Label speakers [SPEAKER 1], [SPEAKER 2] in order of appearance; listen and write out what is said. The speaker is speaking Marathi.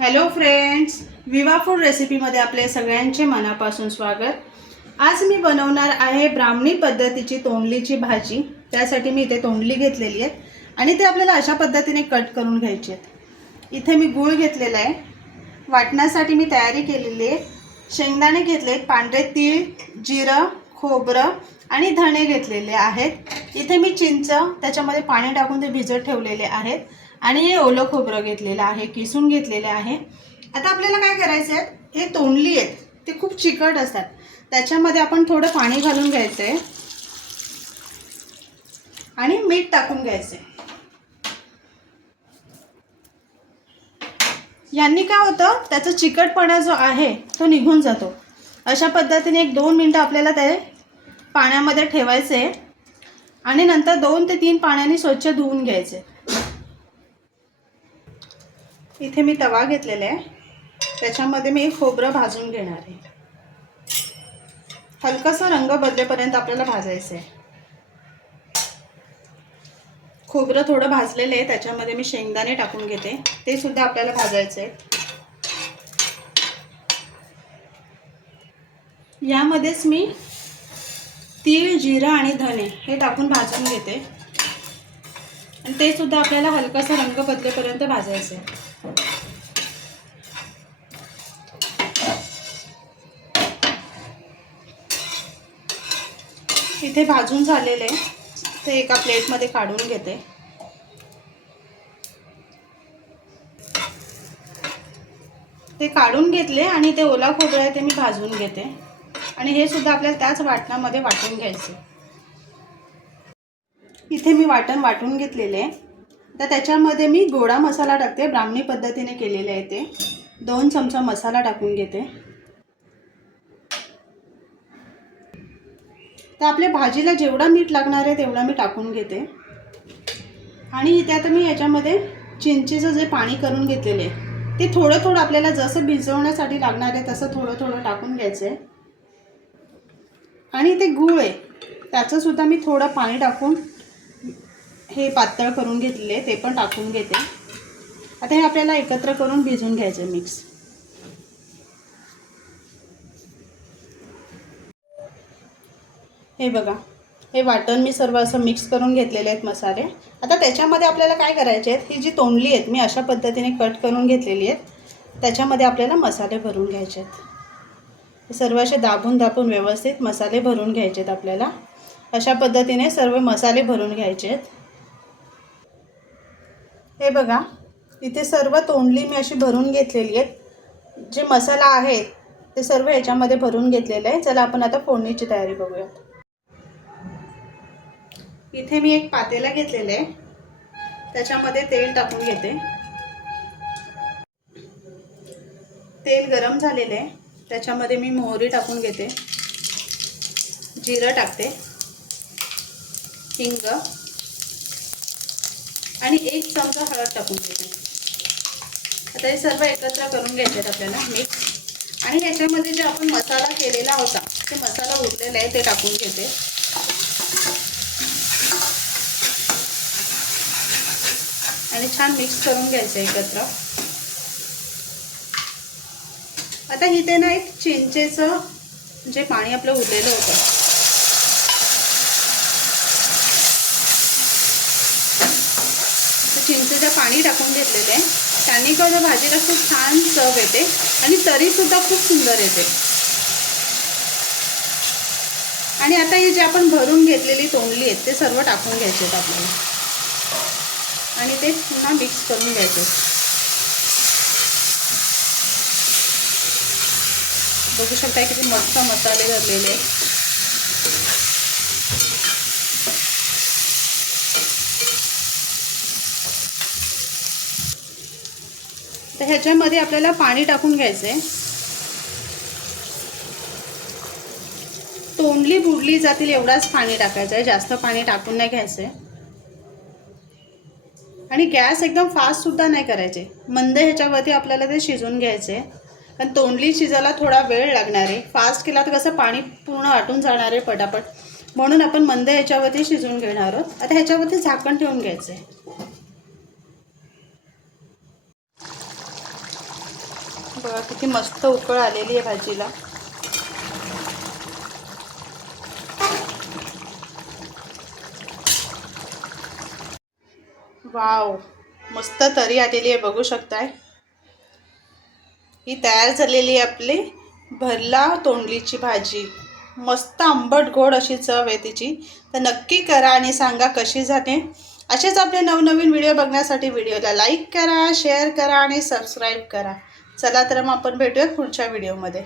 [SPEAKER 1] हॅलो फ्रेंड्स विवा फूड रेसिपीमध्ये आपले सगळ्यांचे मनापासून स्वागत. आज मी बनवणार आहे ब्राह्मणी पद्धतीची तोंडलीची भाजी. त्यासाठी मी इथे तोंडली घेतलेली आहे. आणि ते आपल्याला अशा पद्धतीने कट करून घ्यायची आहेत. इथे मी गूळ घेतलेला आहे. वाटण्यासाठी मी तयारी केलेली आहे. शेंगदाणे घेतले पांढरे तीळ जिरं खोबरं आणि धणे घेतलेले आहेत. इथे मी चिंच त्याच्यामध्ये पाणी टाकून ते भिजत ठेवलेले आहेत. आणि हे ओलं खोबरं घेतलेलं आहे किसून घेतलेले आहे. आता आपल्याला काय करायचं आहे हे तोंडली आहेत ते खूप चिकट असतात. त्याच्यामध्ये आपण थोडं पाणी घालून घ्यायचं आहे आणि मीठ टाकून घ्यायचं आहे यांनी काय होतं त्याचा चिकटपणा जो आहे तो निघून जातो. अशा पद्धतीने एक दोन मिनटं आपल्याला ते पाण्यामध्ये ठेवायचे आणि नंतर दोन ते तीन पाण्याने स्वच्छ धुवून घ्यायचे इथे मी तवा घेतलेला आहे. त्याच्यामध्ये मी खोबरं भाजून घेणार आहे. हलकासा रंग बदलेपर्यंत आपल्याला भाजायचं आहे. खोबरं थोडं भाजलेलं आहे त्याच्यामध्ये मी शेंगदाणे टाकून घेते. ते सुद्धा आपल्याला भाजायचं आहे. यामध्येच मी तीळ जिरं आणि धने हे टाकून भाजून घेते. आणि ते सुद्धा आपल्याला हलकासा रंग बदलेपर्यंत भाजायचं आहे. इथे भाजून झालेले ते एका प्लेटमध्ये काढून घेते. ते काढून घेतले आणि ते ओला खोबरं आहे ते मी भाजून घेते. आणि हे सुद्धा आपल्याला त्याच वाटणामध्ये वाटून घ्यायचे. इथे मी वाटण वाटून घेतलेले आहे. तर त्याच्यामध्ये मी गोडा मसाला टाकते. ब्राह्मणी पद्धतीने केलेले आहे ते. दोन चमचा मसाला टाकून घेते. तर आपल्या भाजीला जेवढा मीठ लागणार आहे तेवढा मी टाकून घेते. आणि इथे आता मी याच्यामध्ये चिंचेचं जे पाणी करून घेतलेले आहे ते थोडं थोडं आपल्याला जसं भिजवण्यासाठी लागणार आहे तसं थोडं थोडं टाकून घ्यायचं आहे आणि ते गूळ आहे त्याचंसुद्धा मी थोडं पाणी टाकून हे पातळ करून घेतलेले ते पण टाकून घेते. आता हे आपल्याला एकत्र करून भिजून घ्यायचं आहे मिक्स हे बघा. हे वाटण मी सर्व असं मिक्स करून घेतलेले आहेत मसाले. आता त्याच्यामध्ये आपल्याला काय करायचे आहेत? ही जी तोंडली आहेत मी अशा पद्धतीने कट करून घेतलेली आहेत. त्याच्यामध्ये आपल्याला मसाले भरून घ्यायचे आहेत. सर्व असे दाबून दाबून व्यवस्थित मसाले भरून घ्यायचे आहेत आपल्याला. अशा पद्धतीने सर्व मसाले भरून घ्यायचे आहेत. हे बघा. इथे सर्व तोंडली मी अशी भरून घेतलेली आहेत. जे मसाला आहे ते सर्व ह्याच्यामध्ये भरून घेतलेलं आहे चला आपण आता फोडणीची तयारी बघूयात. इथे मी एक पातेला घेतलेलं आहे. त्याच्यामध्ये तेल टाकून घेते. तेल गरम झालेलं आहे. त्याच्यामध्ये मी मोहरी टाकून घेते. जिरं टाकते. हिंग. आणि एक चमचा हळद टाकून घेते. आता हे सर्व एकत्र करून घ्यायचे आहेत आपल्याला मिक्स आणि ह्याच्यामध्ये जे आपण मसाला केलेला होता ते मसाला उरलेला आहे ते टाकून घेते. आणि छान मिक्स करून घ्यायचं एकत्र. आता इथे ना एक चिंचेचं जे पाणी आपलं उरलेलं होतं. चिंचेचं पाणी टाकून घेतलेलं आहे. त्यांनी कसं भाजीला खूप छान चव येते आणि तरीसुद्धा खूप सुंदर येते. आणि आता ही जी आपण भरून घेतलेली तोंडली आहेत ते सर्व टाकून घ्यायचे आहेत आपल्याला. आणि ते पुन्हा मिक्स करून घ्यायचे. बघू शकता किती मस्त मसाले भरलेले. तर ह्याच्यामध्ये आपल्याला पाणी टाकून घ्यायचं आहे तोंडली बुडली जातील एवढाच पाणी टाकायचं आहे जास्त पाणी टाकून नाही घ्यायचं आहे आणि गॅस एकदम फास्टसुद्धा नाही करायचे. मंद ह्याच्यावरती आपल्याला ते शिजवून घ्यायचे. पण तोंडली शिजायला थोडा वेळ लागणार आहे. फास्ट केला तर कसं पाणी पूर्ण आटून जाणार आहे पटापट. म्हणून आपण मंद ह्याच्यावरती शिजवून घेणार आहोत. आता ह्याच्यावरती झाकण ठेवून घ्यायचं. आहे बघा किती मस्त उकळ आलेली आहे भाजीला. वाव. मस्त तरी आलेली आहे बघू शकताय. ही तयार झालेली आहे आपली भरला तोंडलीची भाजी. मस्त आंबट गोड अशी चव आहे तिची. तर नक्की करा आणि सांगा कशी झाली असेच आपले नवनवीन व्हिडिओ बघण्यासाठी व्हिडिओला लाईक करा शेअर करा आणि सबस्क्राईब करा. चला तर मग आपण भेटूया पुढच्या व्हिडिओमध्ये.